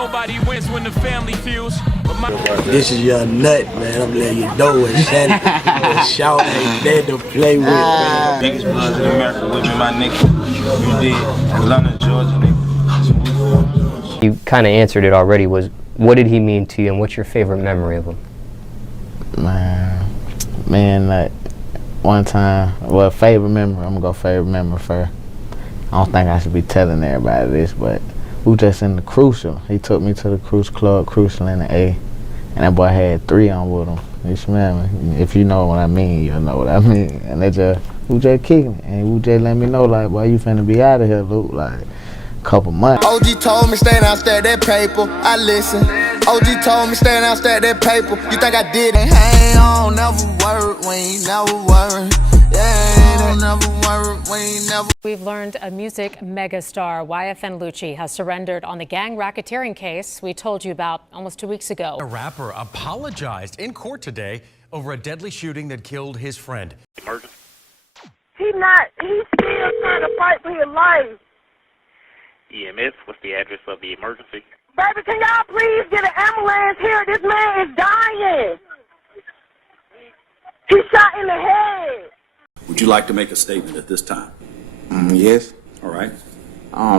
nobody wins when the family feels. This is your nut, man. I'm letting you know it's Shannon. Shout ain't there to play with, man. Biggest bloods in America with me, my nigga. You did. Atlanta, Georgia, nigga. You kind of answered it already. Was what did he mean to you, and what's your favorite memory of him? Man, like one time, well, favorite memory. I'm gonna go favorite memory first. I don't think I should be telling everybody this, but we just in the Crucial. He took me to the Cruise Club, Crucial in the A, and that boy had 3 on with him. You smell me? If you know what I mean, you'll know what I mean. And they just, we just kicking it, and we just let me know, like, boy, you finna be out of here, Luke, like, couple months. OG told me stay downstairs that paper, I listen. OG told me stay downstairs that paper, you think I did it? Hang on, never work, we ain't never work. Yeah, never work, we ain't never. We've learned a music megastar, YFN Lucci, has surrendered on the gang racketeering case we told you about almost 2 weeks ago. A rapper apologized in court today over a deadly shooting that killed his friend. He's still trying to fight for his life. EMS, what's the address of the emergency? Baby, can y'all please get an ambulance here? This man is dying. He's shot in the head. Would you like to make a statement at this time? Yes. All right.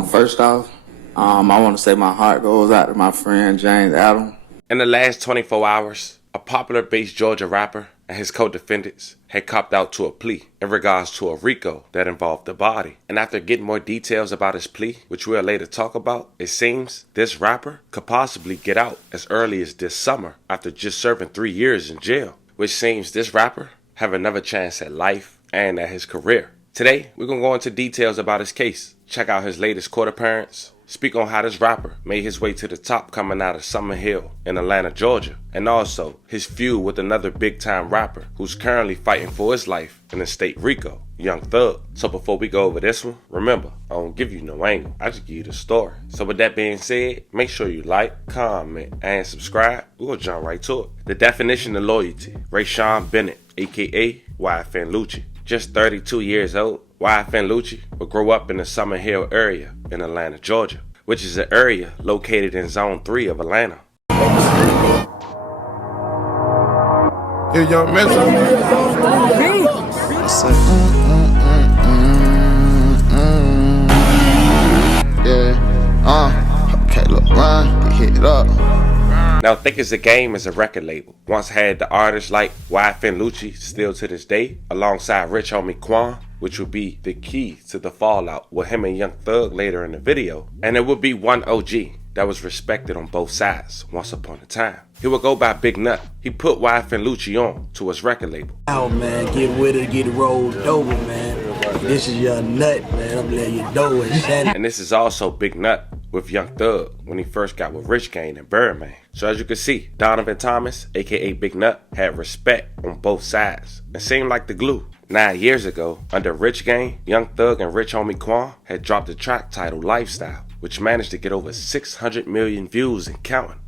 First off, I want to say my heart goes out to my friend James Adam. In the last 24 hours, a popular based Georgia rapper and his co-defendants had copped out to a plea in regards to a Rico that involved the body. And after getting more details about his plea, which we'll later talk about, it seems this rapper could possibly get out as early as this summer after just serving 3 years in jail, which seems this rapper have another chance at life and at his career. Today, we're going to go into details about his case, check out his latest court appearance, speak on how this rapper made his way to the top coming out of Summer Hill in Atlanta, Georgia, and also his feud with another big-time rapper who's currently fighting for his life in the state Rico, Young Thug. So before we go over this one, remember, I don't give you no angle, I just give you the story. So with that being said, make sure you like, comment, and subscribe. We'll jump right to it. The definition of loyalty. Rayshawn Bennett, aka YFN Lucci. Just 32 years old, YFN Lucci will grow up in the Summer Hill area in Atlanta, Georgia, which is an area located in Zone 3 of Atlanta. Here, young man. Yeah, okay, look, run, hit it up. Now, Think It's a Game is a record label. Once had the artists like YFN Lucci still to this day, alongside Rich Homie Quan, which would be the key to the fallout with him and Young Thug later in the video. And there would be one OG that was respected on both sides once upon a time. He would go by Big Nut. He put YFN Lucci on to his record label. Oh man, get with it, get it rolled over, man. This is your nut, man. I'm letting you know it's Shannon. And this is also Big Nut with Young Thug when he first got with Rich Gang and Birdman. So as you can see, Donovan Thomas, aka Big Nut, had respect on both sides and seemed like the glue. 9 years ago, under Rich Gang, Young Thug and Rich Homie Quan had dropped a track titled Lifestyle, which managed to get over 600 million views and counting.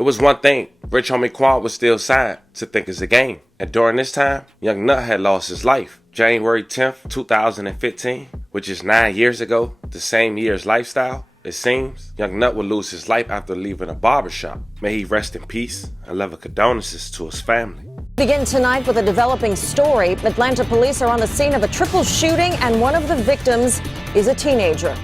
It was one thing, Rich Homie Quan was still signed to Think It's a Game. And during this time, Young Nut had lost his life. January 10th, 2015, which is 9 years ago, the same year as Lifestyle. It seems Young Nut would lose his life after leaving a barbershop. May he rest in peace and love condolences to his family. Begin tonight with a developing story. Atlanta police are on the scene of a triple shooting, and one of the victims is a teenager.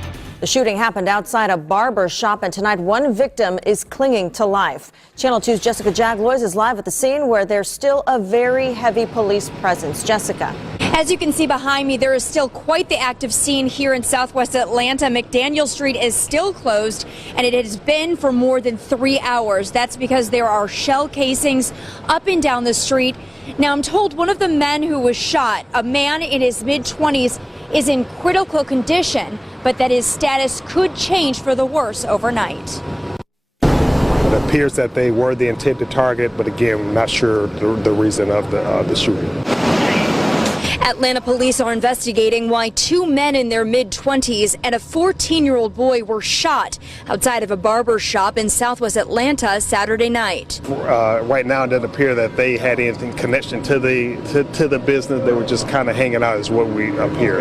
The shooting happened outside a barber shop, and tonight one victim is clinging to life. Channel 2's Jessica Jaglois is live at the scene where there's still a very heavy police presence. Jessica. As you can see behind me, there is still quite the active scene here in Southwest Atlanta. McDaniel Street is still closed, and it has been for more than 3 hours. That's because there are shell casings up and down the street. Now, I'm told one of the men who was shot, a man in his mid-20s, is in critical condition, but that his status could change for the worse overnight. It appears that they were the intended target, but again, not sure the reason of the shooting. Atlanta police are investigating why two men in their mid-20s and a 14-year-old boy were shot outside of a barber shop in southwest Atlanta Saturday night. Right now, it doesn't appear that they had anything connection to the business. They were just kind of hanging out, is what we appear.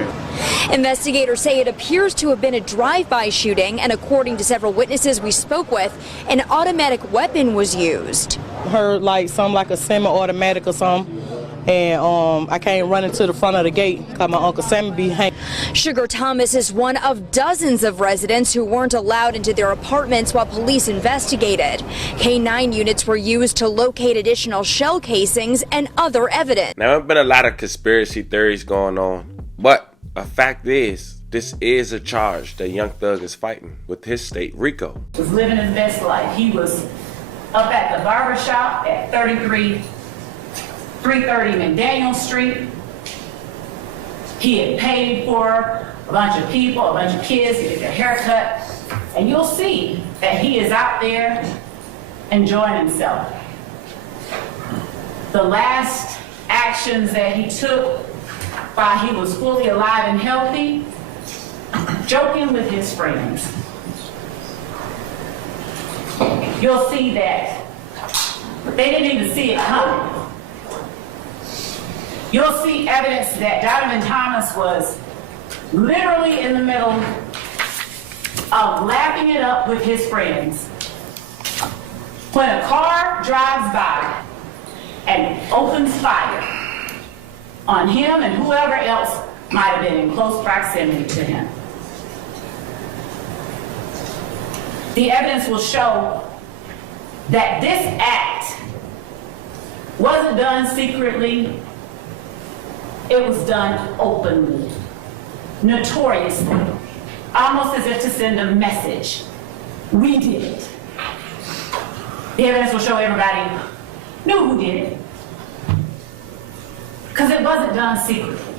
Investigators say it appears to have been a drive-by shooting, and according to several witnesses we spoke with, an automatic weapon was used. Heard like something like a semi-automatic or something, and I came running to the front of the gate because my Uncle Sammy be hanging. Sugar Thomas is one of dozens of residents who weren't allowed into their apartments while police investigated. K-9 units were used to locate additional shell casings and other evidence. Now, there have been a lot of conspiracy theories going on, but a fact is, this is a charge that Young Thug is fighting with his state, Rico. Was living his best life. He was up at the barber shop at 330 McDaniel Street. He had paid for a bunch of people, a bunch of kids to get their hair cut. And you'll see that he is out there enjoying himself. The last actions that he took while he was fully alive and healthy, joking with his friends. You'll see that they didn't even see it coming. You'll see evidence that Donovan Thomas was literally in the middle of lapping it up with his friends when a car drives by and opens fire on him and whoever else might have been in close proximity to him. The evidence will show that this act wasn't done secretly, it was done openly, notoriously, almost as if to send a message. We did it. The evidence will show everybody knew who did it, because it wasn't done secretly.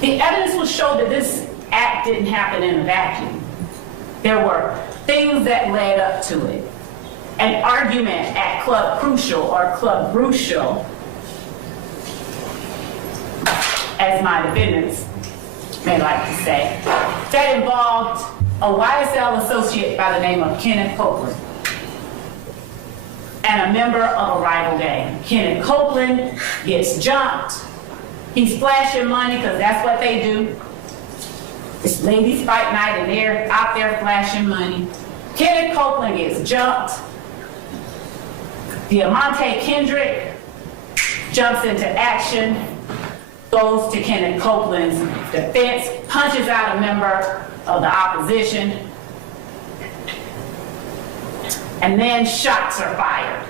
The evidence will show that this act didn't happen in a vacuum. There were things that led up to it. An argument at Club Crucial, or Club Brucial, as my defendants may like to say, that involved a YSL associate by the name of Kenneth Copeland and a member of a rival gang. Kenneth Copeland gets jumped. He's flashing money because that's what they do. It's ladies fight night and they're out there flashing money. Kenneth Copeland gets jumped. Diamante Kendrick jumps into action, goes to Kenneth Copeland's defense, punches out a member of the opposition, and then shots are fired.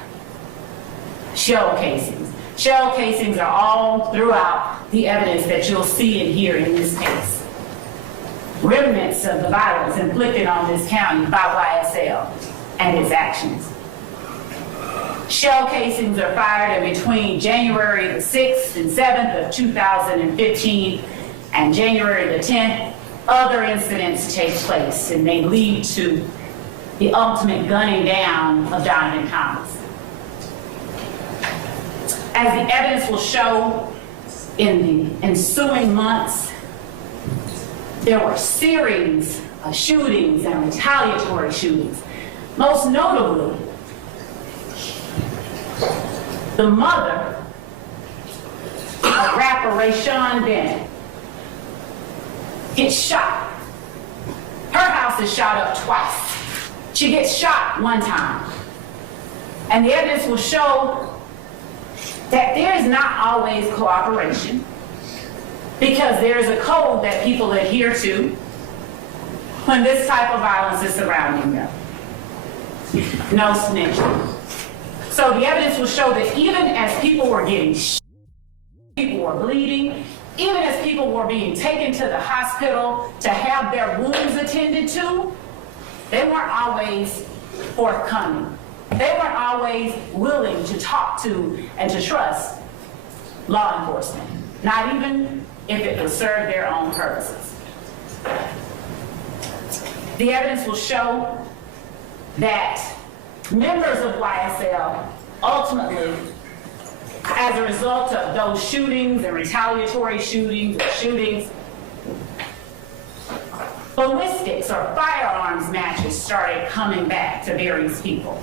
Shell casings. Shell casings are all throughout the evidence that you'll see and hear in this case. Remnants of the violence inflicted on this county by YSL and its actions. Shell casings are fired in between January the 6th and 7th of 2015 and January the 10th. Other incidents take place and they lead to the ultimate gunning down of Donovan Thomas. As the evidence will show, in the ensuing months, there were series of shootings and retaliatory shootings. Most notably, the mother of rapper Rayshawn Bennett gets shot. Her house is shot up twice. She gets shot one time. And the evidence will show that there is not always cooperation, because there is a code that people adhere to when this type of violence is surrounding them. No snitching. So the evidence will show that even as people were getting shot, people were bleeding, even as people were being taken to the hospital to have their wounds attended to, they weren't always forthcoming. They weren't always willing to talk to and to trust law enforcement, not even if it would serve their own purposes. The evidence will show that members of YSL ultimately As a result of those shootings and retaliatory shootings, ballistics or firearms matches started coming back to various people.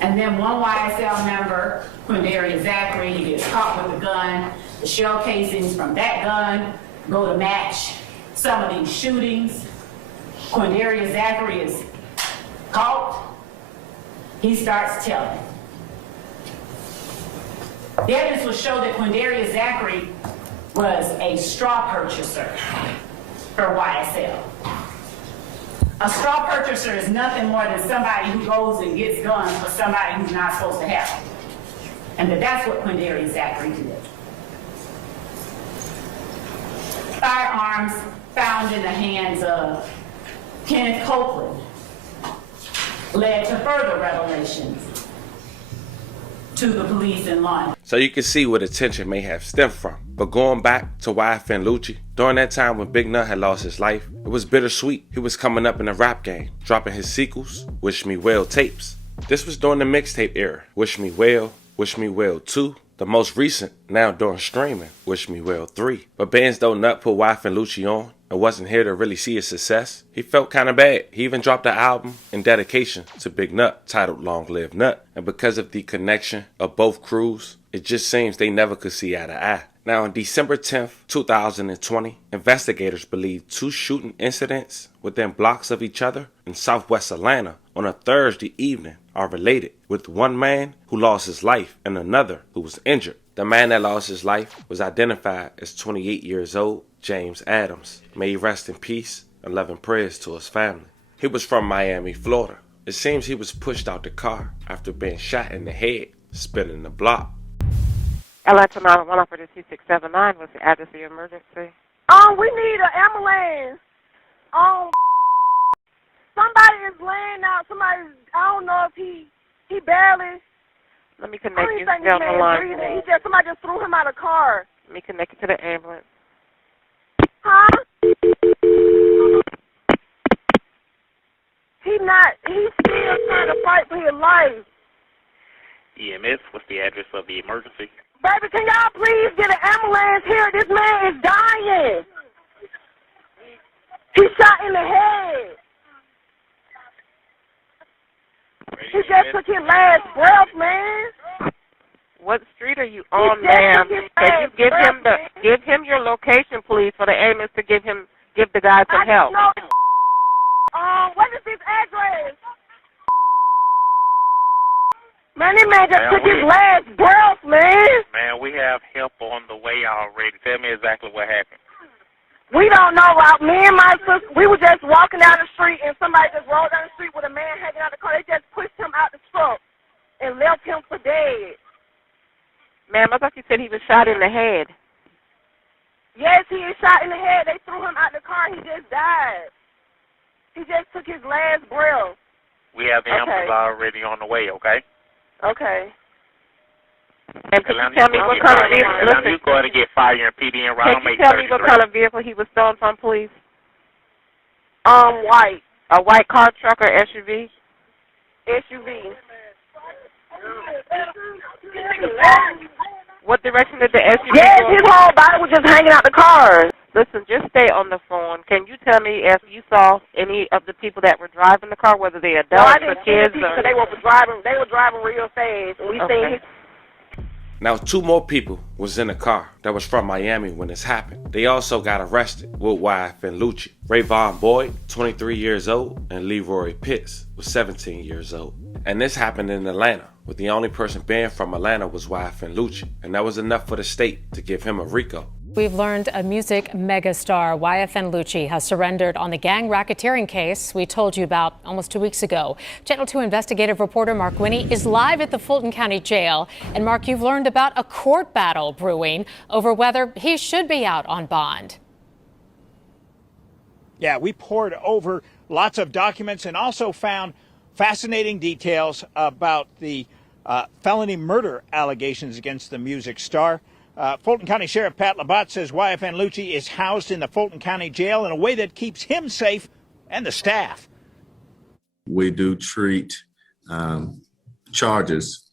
And then one YSL member, Quindarius Zachary, he gets caught with a gun. The shell casings from that gun go to match some of these shootings. Quindarius Zachary is caught. He starts telling. The evidence will show that Quindarius Zachary was a straw purchaser for YSL. A straw purchaser is nothing more than somebody who goes and gets guns for somebody who's not supposed to have them. And that's what Quindarius Zachary did. Firearms found in the hands of Kenneth Copeland led to further revelations to the police in London. So you can see where the tension may have stemmed from. But going back to YFN Lucci, during that time when Big Nut had lost his life, it was bittersweet. He was coming up in the rap game, dropping his sequels, Wish Me Well tapes. This was during the mixtape era, Wish Me Well 2, the most recent, now during streaming, Wish Me Well 3. But bands though Nut put YFN Lucci on and wasn't here to really see his success, he felt kinda bad. He even dropped an album in dedication to Big Nut titled Long Live Nut. And because of the connection of both crews, it just seems they never could see eye to eye. Now on December 10th, 2020, investigators believe 2 shooting incidents within blocks of each other in southwest Atlanta on a Thursday evening are related, with one man who lost his life and another who was injured. The man that lost his life was identified as 28 years old, James Adams. May he rest in peace and loving prayers to his family. He was from Miami, Florida. It seems he was pushed out the car after being shot in the head, spinning the block. Atlanta 911 for the 2679. What's the address of your emergency? We need an ambulance. Somebody is laying out. Somebody, I don't know if he barely. Let me connect you. Stay on the line. Somebody just threw him out of the car. Let me connect you to the ambulance. Huh? He's still trying to fight for his life. EMS, what's the address of the emergency? Baby, can y'all please get an ambulance here? This man is dying. He's shot in the head. He just took his last breath, man. What street are you on, ma'am? Can you give him your location, please, for the ambulance to give the guy some help? What is his address? Man, this man just took his last breath, man. Man, we have help on the way already. Tell me exactly what happened. We don't know. Me and my sister, we were just walking down the street, and somebody just rolled down the street with a man hanging out the car. They just pushed him out the truck and left him for dead. Ma'am, I thought you said he was shot in the head. Yes, he is shot in the head. They threw him out the car. He just died. He just took his last breath. We have the ambulance already on the way, okay? Okay. And can you tell me what kind of vehicle? Listen, you go ahead and get fire and PD and route. Can you tell me what kind of vehicle he was stolen from, please? White. A white car, truck, or SUV? SUV. What direction did the SUV go? Yes, his whole body was just hanging out the car. Listen, just stay on the phone. Can you tell me if you saw any of the people that were driving the car, whether they adults or kids? No, they were driving real fast. And we seen Now, 2 more people was in the car that was from Miami when this happened. They also got arrested with YFN Lucci. Rayvon Boyd, 23 years old, and Leroy Pitts was 17 years old. And this happened in Atlanta, with the only person banned from Atlanta was YFN Lucci. And that was enough for the state to give him a Rico. We've learned a music megastar, YFN Lucci, has surrendered on the gang racketeering case we told you about almost 2 weeks ago. Channel 2 investigative reporter Mark Winnie is live at the Fulton County Jail. And Mark, you've learned about a court battle brewing over whether he should be out on bond. Yeah, we poured over lots of documents and also found fascinating details about the felony murder allegations against the music star. Fulton County Sheriff Pat Labatt says YFN Lucci is housed in the Fulton County Jail in a way that keeps him safe and the staff. We do treat charges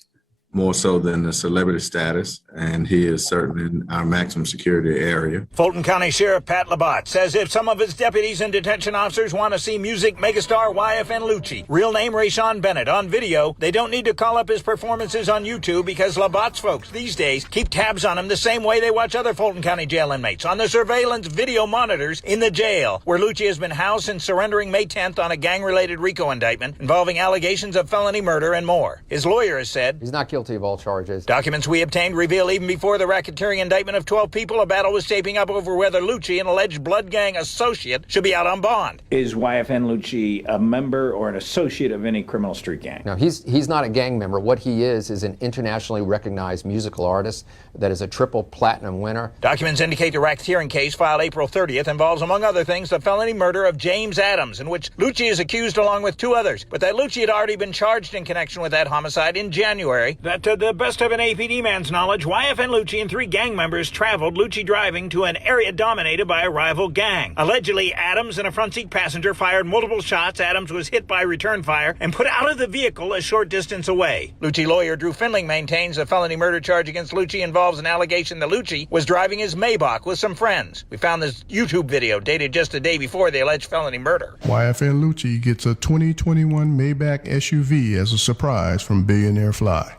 more so than the celebrity status, and he is certainly in our maximum security area. Fulton County Sheriff Pat Labatt says if some of his deputies and detention officers want to see music megastar YFN Lucci, real name Rayshawn Bennett, on video, they don't need to call up his performances on YouTube, because Labatt's folks these days keep tabs on him the same way they watch other Fulton County jail inmates, on the surveillance video monitors in the jail, where Lucci has been housed since surrendering May 10th on a gang-related Rico indictment involving allegations of felony murder and more. His lawyer has said he's not guilty of all charges. Documents we obtained reveal even before the racketeering indictment of 12 people, a battle was shaping up over whether Lucci, an alleged blood gang associate, should be out on bond. Is YFN Lucci a member or an associate of any criminal street gang? No, he's not a gang member. What he is an internationally recognized musical artist that is a triple platinum winner. Documents indicate the racketeering case filed April 30th involves, among other things, the felony murder of James Adams, in which Lucci is accused along with 2 others, but that Lucci had already been charged in connection with that homicide in January. That to the best of an APD man's knowledge, YFN Lucci and 3 gang members traveled, Lucci driving, to an area dominated by a rival gang. Allegedly, Adams and a front seat passenger fired multiple shots. Adams was hit by return fire and put out of the vehicle a short distance away. Lucci lawyer Drew Findling maintains the felony murder charge against Lucci involves an allegation that Lucci was driving his Maybach with some friends. We found this YouTube video dated just a day before the alleged felony murder. YFN Lucci gets a 2021 Maybach SUV as a surprise from Billionaire Fly.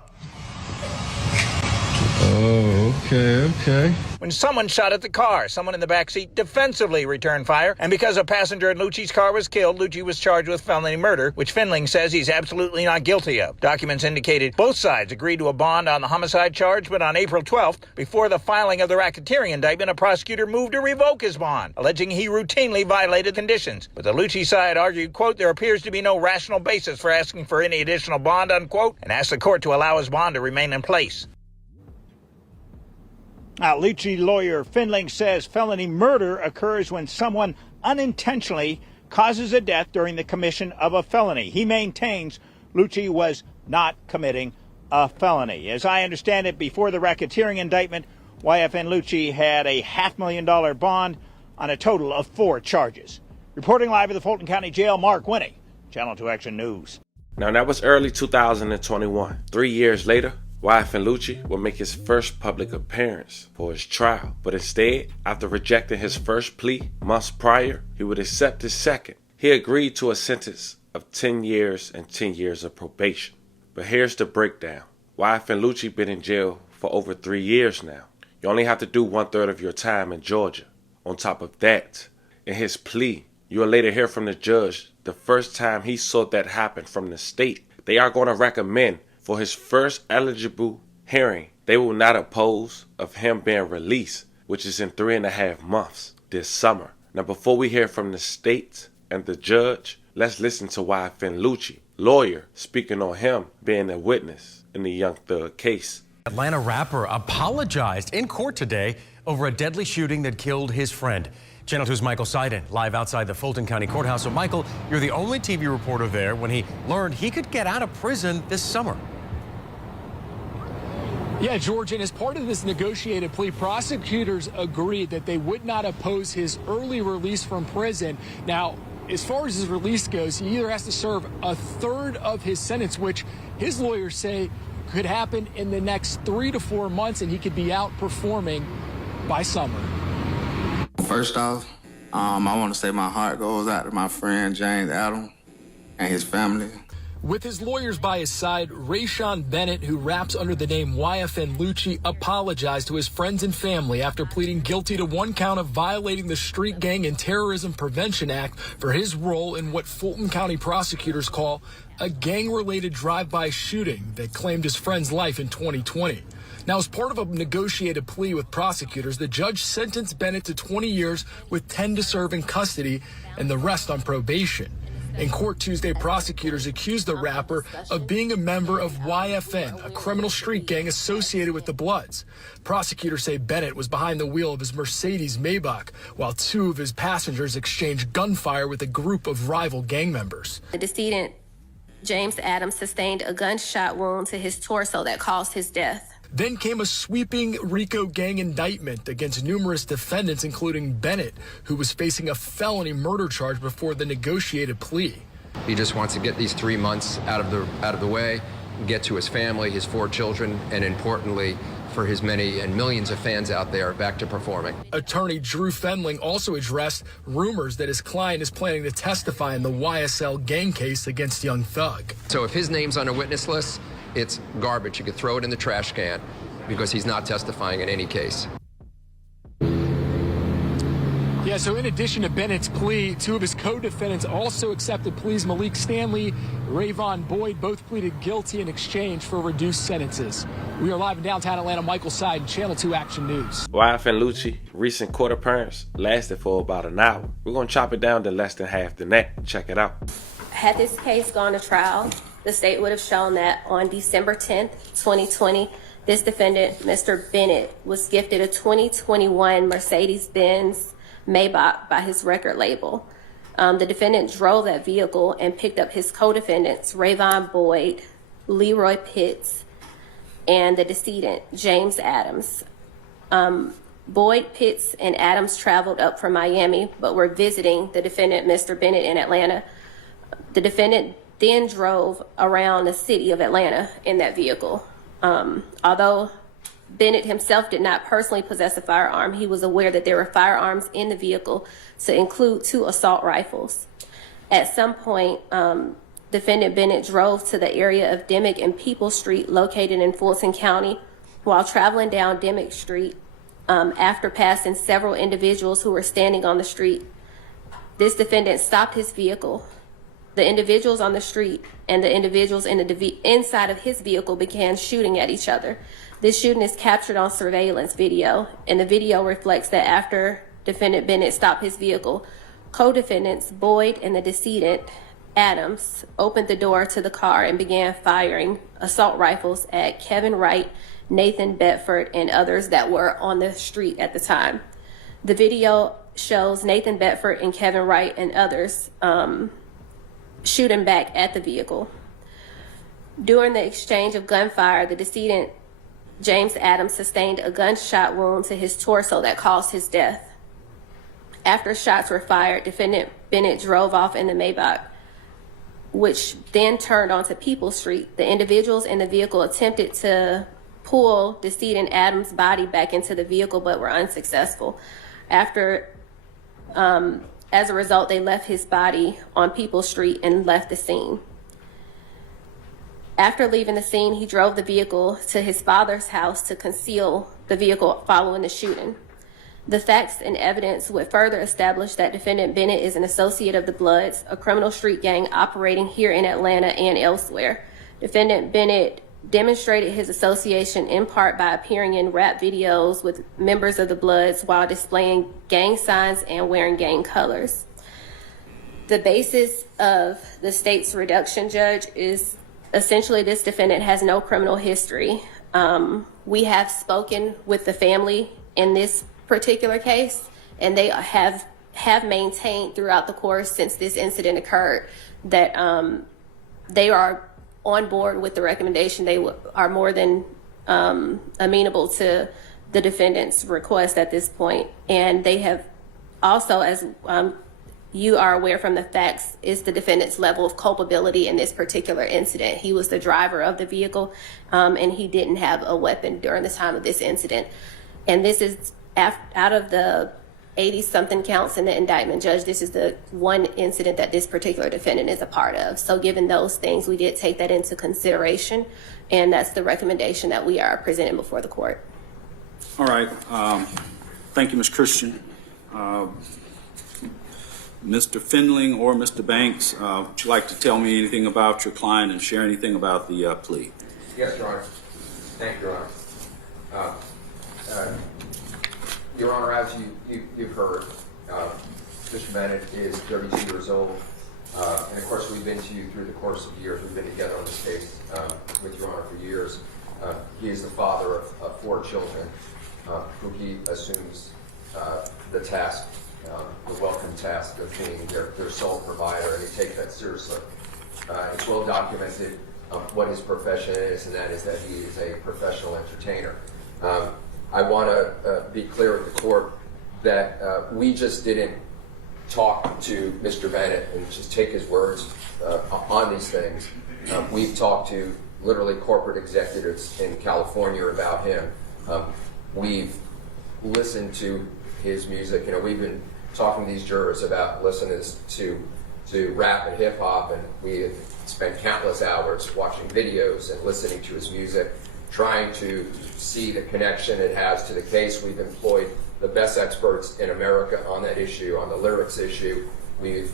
Oh, okay. When someone shot at the car, someone in the backseat defensively returned fire, and because a passenger in Lucci's car was killed, Lucci was charged with felony murder, which Findling says he's absolutely not guilty of. Documents indicated both sides agreed to a bond on the homicide charge, but on April 12th, before the filing of the racketeering indictment, a prosecutor moved to revoke his bond, alleging he routinely violated conditions. But the Lucci side argued, quote, there appears to be no rational basis for asking for any additional bond, unquote, and asked the court to allow his bond to remain in place. Now, Lucci lawyer Findling says felony murder occurs when someone unintentionally causes a death during the commission of a felony. He maintains Lucci was not committing a felony. As I understand it, before the racketeering indictment, YFN Lucci had a $500,000 bond on a total of 4 charges. Reporting live at the Fulton County Jail, Mark Winnie, Channel 2 Action News. Now, that was early 2021. 3 years later, YFN Lucci will make his first public appearance for his trial, but instead, after rejecting his first plea months prior, he would accept his second. He agreed to a sentence of 10 years and 10 years of probation. But here's the breakdown. YFN Lucci been in jail for over 3 years now. You only have to do 1/3 of your time in Georgia. On top of that, in his plea, you will later hear from the judge the first time he saw that happen from the state. They are going to recommend for his first eligible hearing, they will not oppose of him being released, which is in 3.5 months this summer. Now, before we hear from the state and the judge, let's listen to YFN Lucci, lawyer, speaking on him being a witness in the Young Thug case. Atlanta rapper apologized in court today over a deadly shooting that killed his friend. Channel 2's Michael Seiden live outside the Fulton County Courthouse. So, Michael, you're the only TV reporter there when he learned he could get out of prison this summer. Yeah, George, and as part of this negotiated plea, prosecutors agreed that they would not oppose his early release from prison. Now, as far as his release goes, he either has to serve 1/3 of his sentence, which his lawyers say could happen in the next 3 to 4 months, and he could be out performing by summer. First off, I want to say my heart goes out to my friend James Adam and his family. With his lawyers by his side, Rayshawn Bennett, who raps under the name YFN Lucci, apologized to his friends and family after pleading guilty to 1 count of violating the Street Gang and Terrorism Prevention Act for his role in what Fulton County prosecutors call a gang-related drive-by shooting that claimed his friend's life in 2020. Now, as part of a negotiated plea with prosecutors, the judge sentenced Bennett to 20 years with 10 to serve in custody and the rest on probation. In court Tuesday, prosecutors accused the rapper of being a member of YFN, a criminal street gang associated with the Bloods. Prosecutors say Bennett was behind the wheel of his Mercedes Maybach, while 2 of his passengers exchanged gunfire with a group of rival gang members. The decedent, James Adams, sustained a gunshot wound to his torso that caused his death. Then came a sweeping Rico gang indictment against numerous defendants, including Bennett, who was facing a felony murder charge before the negotiated plea. He just wants to get these 3 months out of the way get to his family, his 4 children, and importantly, for his many and millions of fans out there back to performing. Attorney Drew Fendling also addressed rumors that his client is planning to testify in the YSL gang case against Young Thug. So if his name's on a witness list, it's garbage. You could throw it in the trash can because he's not testifying in any case. Yeah, so in addition to Bennett's plea, 2 of his co-defendants also accepted pleas. Malik Stanley, Rayvon Boyd both pleaded guilty in exchange for reduced sentences. We are live in downtown Atlanta. Michael Seiden, Channel 2 Action News. YFN Lucci recent court appearance lasted for about an hour. We're going to chop it down to less than half the net. Check it out. Had this case gone to trial, the state would have shown that on December 10th, 2020, this defendant, Mr. Bennett, was gifted a 2021 Mercedes-Benz Maybach by his record label. The defendant drove that vehicle and picked up his co-defendants, Rayvon Boyd, Leroy Pitts, and the decedent, James Adams. Boyd, Pitts, and Adams traveled up from Miami, but were visiting the defendant, Mr. Bennett, in Atlanta. The defendant then drove around the city of Atlanta in that vehicle. Although Bennett himself did not personally possess a firearm, he was aware that there were firearms in the vehicle, to include 2 assault rifles. At some point, defendant Bennett drove to the area of Dimmick and People Street, located in Fulton County. While traveling down Dimmick Street, after passing several individuals who were standing on the street, this defendant stopped his vehicle. The individuals on the street and the individuals in the inside of his vehicle began shooting at each other. This shooting is captured on surveillance video, and the video reflects that after defendant Bennett stopped his vehicle, co-defendants Boyd and the decedent, Adams, opened the door to the car and began firing assault rifles at Kevin Wright, Nathan Bedford, and others that were on the street at the time. The video shows Nathan Bedford and Kevin Wright and others shooting back at the vehicle. During the exchange of gunfire, the decedent, James Adams, sustained a gunshot wound to his torso that caused his death. After shots were fired, defendant Bennett drove off in the Maybach, which then turned onto People Street. The individuals in the vehicle attempted to pull decedent Adams' body back into the vehicle, but were unsuccessful. As a result, they left his body on People Street and left the scene. After leaving the scene, he drove the vehicle to his father's house to conceal the vehicle following the shooting. The facts and evidence would further establish that defendant Bennett is an associate of the Bloods, a criminal street gang operating here in Atlanta and elsewhere. Defendant Bennett demonstrated his association in part by appearing in rap videos with members of the Bloods while displaying gang signs and wearing gang colors. The basis of the state's reduction, Judge, is essentially this defendant has no criminal history. We have spoken with the family in this particular case, and they have maintained throughout the course since this incident occurred that they are on board with the recommendation. They are more than amenable to the defendant's request at this point. And they have also, as you are aware from the facts, is the defendant's level of culpability in this particular incident. He was the driver of the vehicle, and he didn't have a weapon during the time of this incident. And this is out of the 80-something counts in the indictment, Judge, this is the one incident that this particular defendant is a part of. So given those things, we did take that into consideration, and that's the recommendation that we are presenting before the court. All right. Thank you, Ms. Christian. Mr. Fendling or Mr. Banks, would you like to tell me anything about your client and share anything about the plea? Yes, Your Honor. Thank you, Your Honor. Your Honor, as you've heard, Mr. Bennett is 32 years old, and of course we've been to you through the course of years. We've been together on this case with Your Honor for years. He is the father of 4 children, who he assumes the task, the welcome task of being their sole provider, and he takes that seriously. It's well documented what his profession is, and that is that he is a professional entertainer. I want to be clear with the court that we just didn't talk to Mr. Bennett and just take his words on these things. We've talked to literally corporate executives in California about him. We've listened to his music. You know, we've been talking to these jurors about listening to rap and hip hop, and we have spent countless hours watching videos and listening to his music, trying to see the connection it has to the case. We've employed the best experts in America on that issue, on the lyrics issue. We've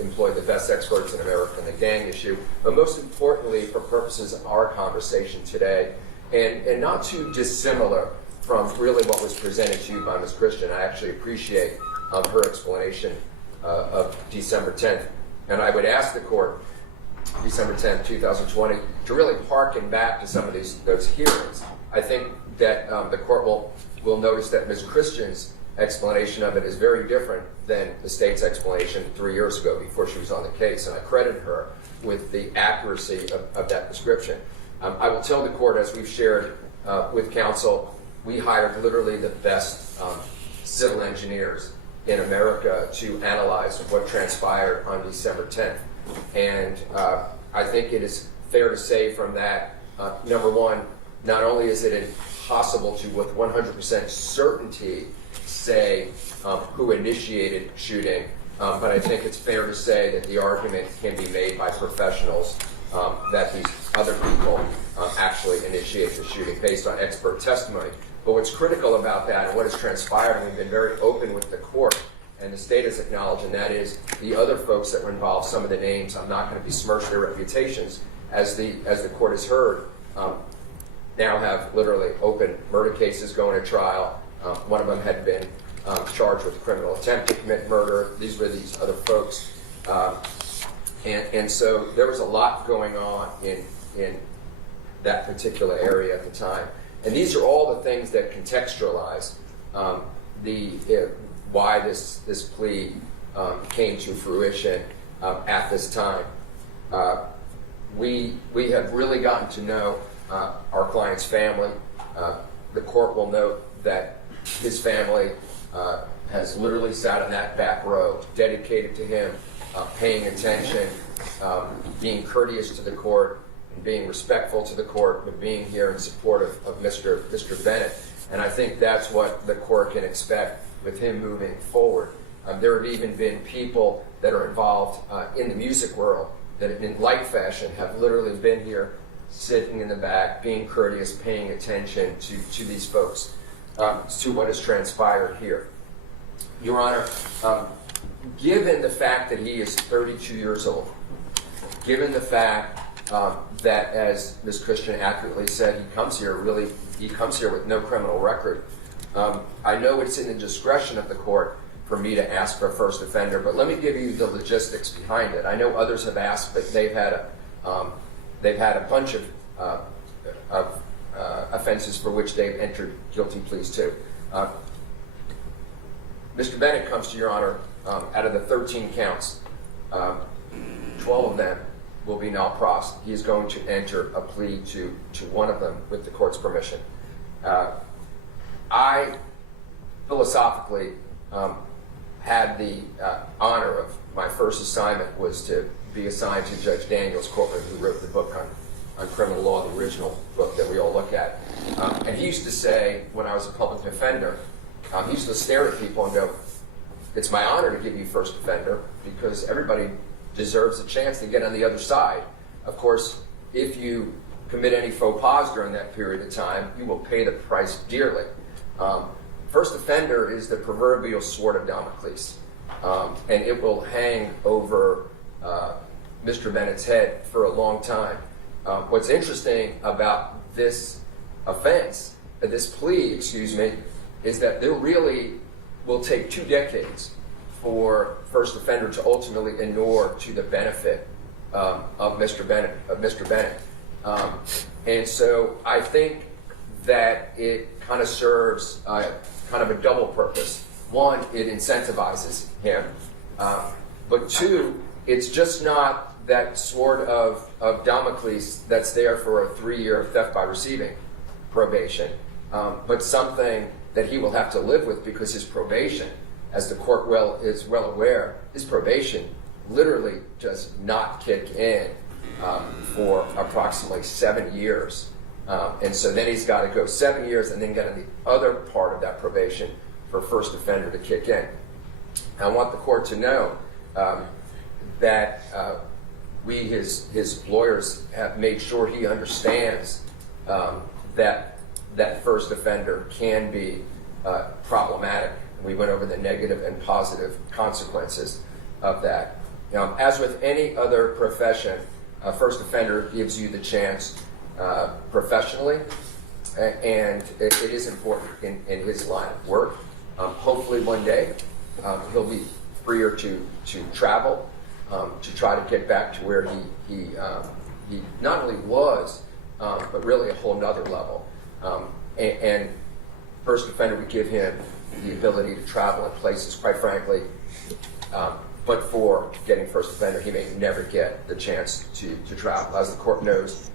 employed the best experts in America on the gang issue. But most importantly, for purposes of our conversation today, and not too dissimilar from really what was presented to you by Ms. Christian, I actually appreciate her explanation of December 10th. And I would ask the court, December 10th, 2020, to really harken back to some of those hearings. I think that the court will notice that Ms. Christian's explanation of it is very different than the state's explanation 3 years ago before she was on the case, and I credit her with the accuracy of that description. I will tell the court, as we've shared with counsel, we hired literally the best civil engineers in America to analyze what transpired on December 10th. And I think it is fair to say from that, number one, not only is it impossible to, with 100% certainty, say who initiated shooting, but I think it's fair to say that the argument can be made by professionals that these other people actually initiated the shooting based on expert testimony. But what's critical about that and what has transpired, and we've been very open with the court, and the state has acknowledged, and that is the other folks that were involved, some of the names, I'm not going to besmirch their reputations, as the court has heard, now have literally open murder cases going to trial. One of them had been charged with criminal attempt to commit murder. These were these other folks. And so there was a lot going on in that particular area at the time. And these are all the things that contextualize why this plea came to fruition at this time. We have really gotten to know our client's family. The court will note that his family has literally sat in that back row, dedicated to him, paying attention, being courteous to the court, and being respectful to the court, but being here in support of Mr. Bennett. And I think that's what the court can expect with him moving forward. There have even been people that are involved in the music world that in like fashion have literally been here, sitting in the back, being courteous, paying attention to these folks, to what has transpired here. Your Honor, given the fact that he is 32 years old, given the fact that, as Ms. Christian accurately said, he comes here with no criminal record, I know it's in the discretion of the court for me to ask for a first offender, but let me give you the logistics behind it. I know others have asked, but they've had a bunch of offenses for which they've entered guilty pleas to. Mr. Bennett comes to Your Honor, out of the 13 counts, 12 of them will be null pros. He is going to enter a plea to one of them with the court's permission. I philosophically had the honor of my first assignment was to be assigned to Judge Daniels Courtman, who wrote the book on criminal law, the original book that we all look at. And he used to say, when I was a public defender, he used to stare at people and go, "It's my honor to give you first offender because everybody deserves a chance to get on the other side. Of course, if you commit any faux pas during that period of time, you will pay the price dearly." First offender is the proverbial sword of Damocles, and it will hang over Mr. Bennett's head for a long time. What's interesting about this offense, this plea, is that there really will take 2 decades for first offender to ultimately inure to the benefit of Mr. Bennett. And so I think that it kind of serves kind of a double purpose. One, it incentivizes him. But two, it's just not that sword of Damocles that's there for a 3-year theft by receiving probation, but something that he will have to live with because his probation, as the court is well aware, his probation literally does not kick in for approximately 7 years. And so then he's got to go 7 years and then get in the other part of that probation for first offender to kick in. I want the court to know that we, his lawyers, have made sure he understands that first offender can be problematic. We went over the negative and positive consequences of that. As with any other profession, a first offender gives you the chance professionally, and it is important in his line of work. Hopefully one day he'll be freer to travel, to try to get back to where he not only was, but really a whole nother level. And first offender would give him the ability to travel in places, quite frankly, but for getting first offender, he may never get the chance to travel. As the court knows,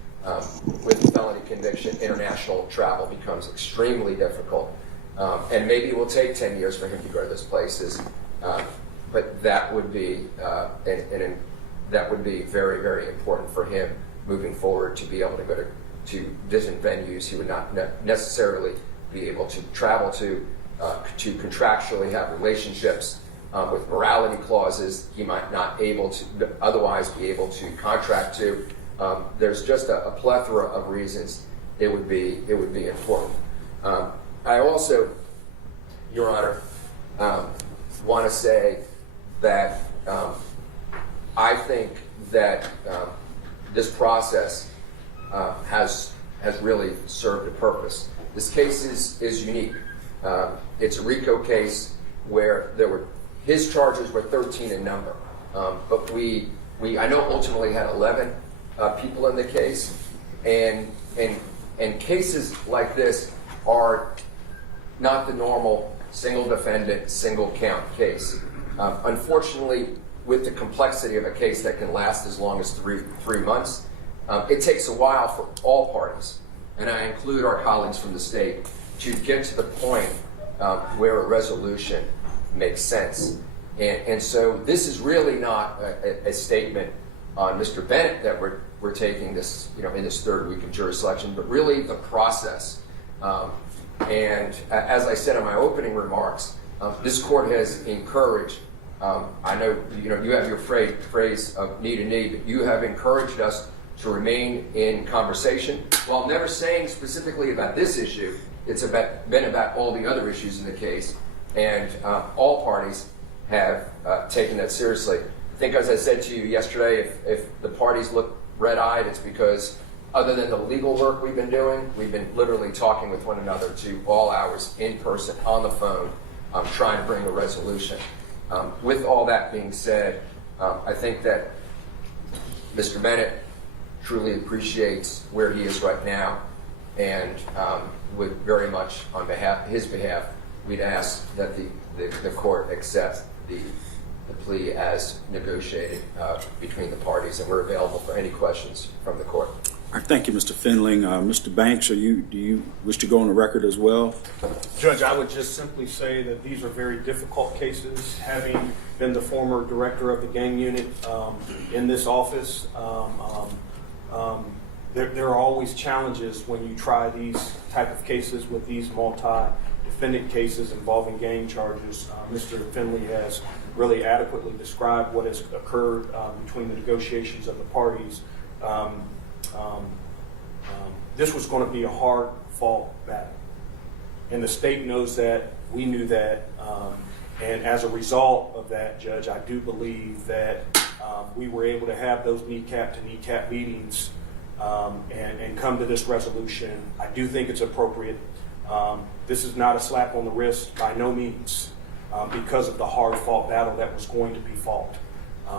with felony conviction, international travel becomes extremely difficult. And maybe it will take 10 years for him to go to those places, but that would be that would be very, very important for him moving forward to be able to go to different venues he would not necessarily be able to travel to contractually have relationships with morality clauses he might not able to otherwise be able to contract to. There's just a plethora of reasons it would be important. I also, Your Honor, want to say that I think that this process has really served a purpose. This case is unique. It's a Rico case where his charges were 13 in number, but I know ultimately had 11 people in the case, and cases like this are not the normal single defendant, single count case. Unfortunately, with the complexity of a case that can last as long as three months, it takes a while for all parties, and I include our colleagues from the state, to get to the point where a resolution makes sense. And so this is really not a statement on Mr. Bennett that we're taking this, in this third week of jury selection, but really the process. And as I said in my opening remarks, this court has encouraged, I know you have your phrase of knee to knee, but you have encouraged us to remain in conversation while never saying specifically about this issue. It's been about all the other issues in the case, and all parties have taken that seriously. I think, as I said to you yesterday, if the parties look red-eyed, it's because other than the legal work we've been doing, we've been literally talking with one another to all hours, in person, on the phone, trying to bring a resolution. With all that being said, I think that Mr. Bennett truly appreciates where he is right now, and would very much, on his behalf, we'd ask that the court accept the plea as negotiated between the parties, and we're available for any questions from the court. All right, thank you, Mr. Findling. Mr. Banks, do you wish to go on the record as well? Judge, I would just simply say that these are very difficult cases. Having been the former director of the gang unit in this office, there are always challenges when you try these type of cases with these multi-defendant cases involving gang charges. Mr. Findley has really adequately described what has occurred between the negotiations of the parties. This was going to be a hard-fought battle, and the state knows that. We knew that, and as a result of that, Judge, I do believe that we were able to have those kneecap-to-kneecap meetings and come to this resolution. I do think it's appropriate. This is not a slap on the wrist by no means, because of the hard-fought battle that was going to be fought.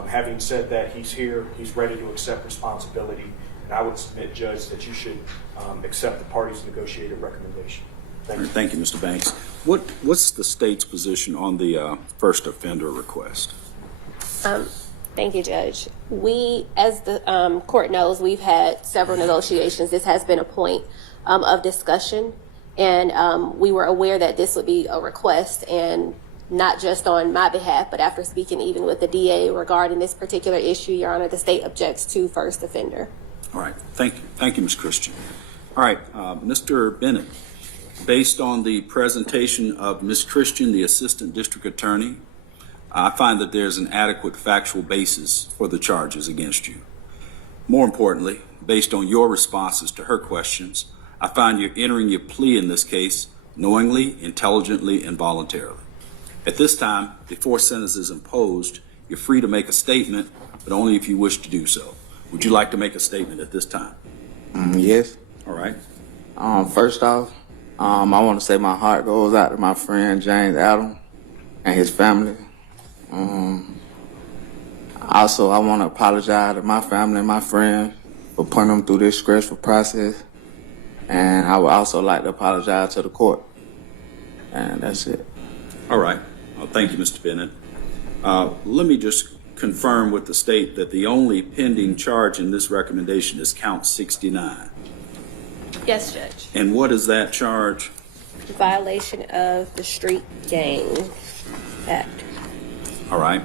Having said that, he's here. He's ready to accept responsibility. And I would submit, Judge, that you should accept the parties' negotiated recommendation. Thank you. Thank you, Mr. Banks. What's the state's position on the first offender request? Thank you, Judge. We, as the court knows, we've had several negotiations. This has been a point of discussion, and we were aware that this would be a request, and not just on my behalf, but after speaking even with the DA regarding this particular issue, Your Honor, the state objects to first offender. All right. Thank you. Thank you, Ms. Christian. All right. Mr. Bennett, based on the presentation of Ms. Christian, the Assistant District Attorney, I find that there's an adequate factual basis for the charges against you. More importantly, based on your responses to her questions, I find you're entering your plea in this case knowingly, intelligently, and voluntarily. At this time, before sentence is imposed, you're free to make a statement, but only if you wish to do so. Would you like to make a statement at this time? Yes. All right. First off, I want to say my heart goes out to my friend James Adam and his family. Also, I want to apologize to my family and my friends for putting them through this stressful process. And I would also like to apologize to the court. And that's it. All right. Thank you, Mr. Bennett. Let me just confirm with the state that the only pending charge in this recommendation is count 69. Yes, Judge. And what is that charge? Violation of the Street Gang Act. All right.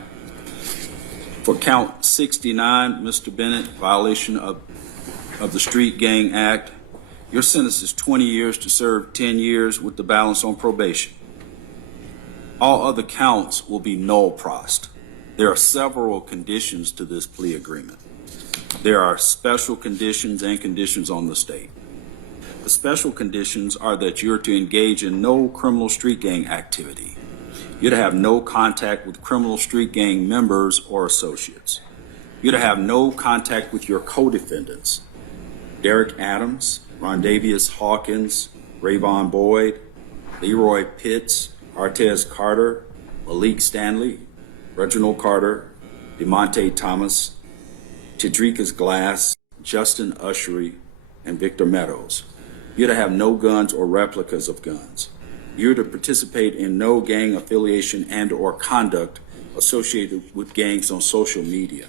For count 69, Mr. Bennett, violation of the Street Gang Act, your sentence is 20 years to serve 10 years with the balance on probation. All other counts will be null prost. There are several conditions to this plea agreement. There are special conditions and conditions on the state. The special conditions are that you're to engage in no criminal street gang activity. You're to have no contact with criminal street gang members or associates. You're to have no contact with your co-defendants, Derek Adams, Rondavius Hawkins, Rayvon Boyd, Leroy Pitts, Artez Carter, Malik Stanley, Reginald Carter, DeMonte Thomas, Tidrikas Glass, Justin Ushery, and Victor Meadows. You're to have no guns or replicas of guns. You're to participate in no gang affiliation and or conduct associated with gangs on social media.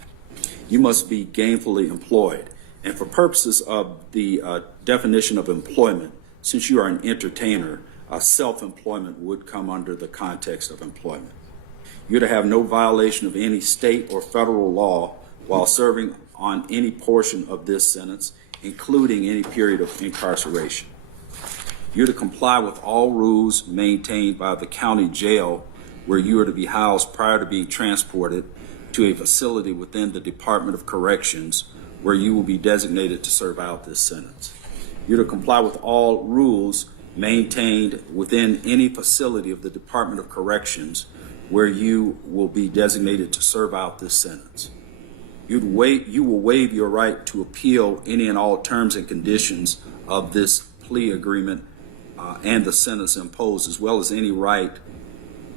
You must be gainfully employed. And for purposes of the definition of employment, since you are an entertainer, self-employment would come under the context of employment. You're to have no violation of any state or federal law while serving on any portion of this sentence, including any period of incarceration. You're to comply with all rules maintained by the county jail where you are to be housed prior to being transported to a facility within the Department of Corrections where you will be designated to serve out this sentence. You're to comply with all rules maintained within any facility of the Department of Corrections where you will be designated to serve out this sentence. You will waive your right to appeal any and all terms and conditions of this plea agreement and the sentence imposed, as well as any right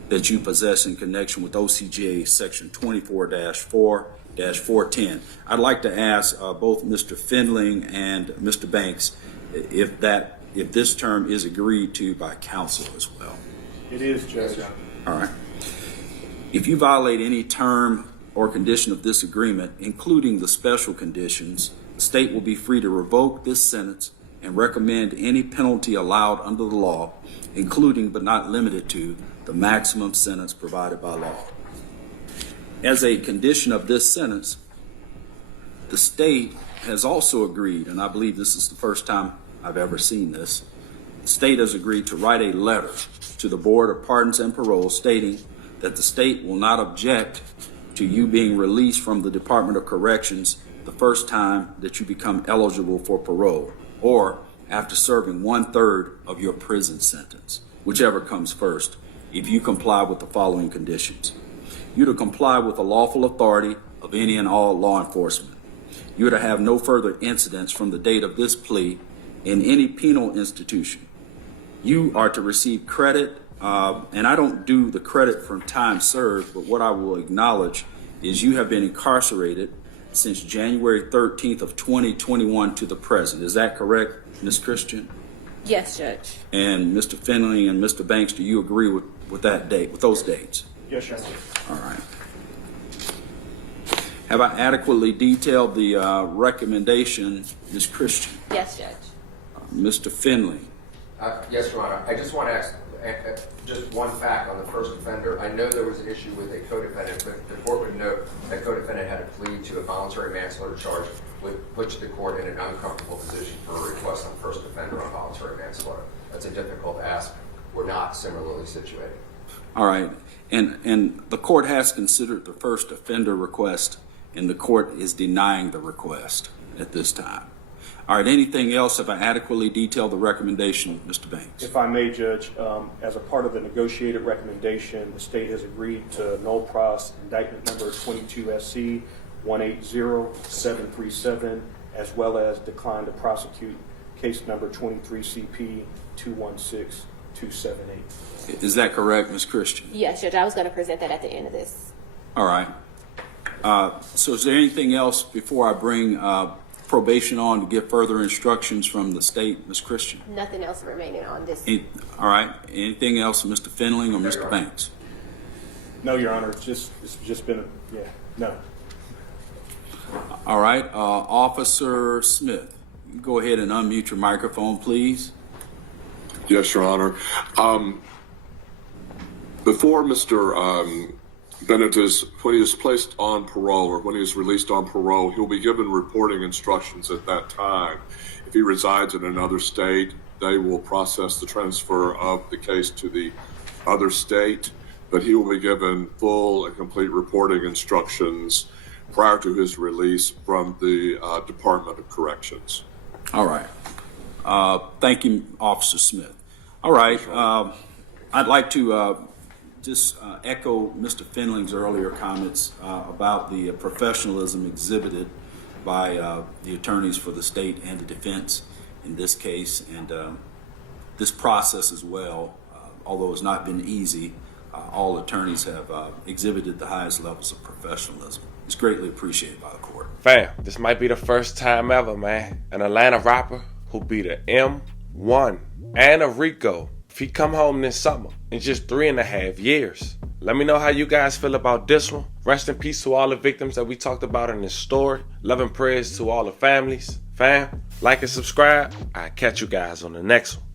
that you possess in connection with OCGA section 24-4-410. I'd like to ask both Mr. Findling and Mr. Banks if this term is agreed to by counsel as well. It is, Judge. All right. If you violate any term or condition of this agreement, including the special conditions, the state will be free to revoke this sentence and recommend any penalty allowed under the law, including but not limited to the maximum sentence provided by law. As a condition of this sentence, the state has also agreed, and I believe this is the first time I've ever seen this, the state has agreed to write a letter to the Board of Pardons and Parole stating that the state will not object to you being released from the Department of Corrections the first time that you become eligible for parole, or after serving 1/3 of your prison sentence, whichever comes first, if you comply with the following conditions. You're to comply with the lawful authority of any and all law enforcement. You're to have no further incidents from the date of this plea in any penal institution. You are to receive credit, and I don't do the credit from time served, but what I will acknowledge is you have been incarcerated since January 13th of 2021 to the present. Is that correct, Ms. Christian? Yes, Judge. And Mr. Finley and Mr. Banks, do you agree with that date, with those dates? Yes, Judge. All right. Have I adequately detailed the recommendation, Ms. Christian? Yes, Judge. Mr. Finley? Yes, Your Honor. I just want to ask, just one fact on the first offender. I know there was an issue with a co-defendant, but the court would note that co-defendant had a plea to a voluntary manslaughter charge, which the court in an uncomfortable position for a request on first offender on voluntary manslaughter. That's a difficult ask. We're not similarly situated. All right. And the court has considered the first offender request, and the court is denying the request at this time. All right, anything else? Have I adequately detailed the recommendation, Mr. Banks? If I may, Judge, as a part of the negotiated recommendation, the state has agreed to null pros indictment number 22 SC 180737, as well as decline to prosecute case number 23 CP 216278. Is that correct, Ms. Christian? Yes, Judge, I was going to present that at the end of this. All right. So is there anything else before I bring probation on to get further instructions from the state, Ms. Christian? Nothing else remaining on this. All right. Anything else, Mr. Findling or Mr. Banks? No, Your Honor. It's just been no. All right. Officer Smith, go ahead and unmute your microphone, please. Yes, Your Honor. Before Mr. Bennett when he is placed on parole, or when he is released on parole, he'll be given reporting instructions at that time. If he resides in another state, they will process the transfer of the case to the other state, but he will be given full and complete reporting instructions prior to his release from the Department of Corrections. All right. Thank you, Officer Smith. All right. I'd like to just echo Mr. Findling's earlier comments about the professionalism exhibited by the attorneys for the state and the defense in this case, and this process as well. Although it's not been easy, all attorneys have exhibited the highest levels of professionalism. It's greatly appreciated by the court. Fam, this might be the first time ever, man. An Atlanta rapper who beat a M1 and a Rico, if he come home this summer in just 3.5 years. Let me know how you guys feel about this one. Rest in peace to all the victims that we talked about in this story. Love and prayers to all the families. Fam, like and subscribe. I'll catch you guys on the next one.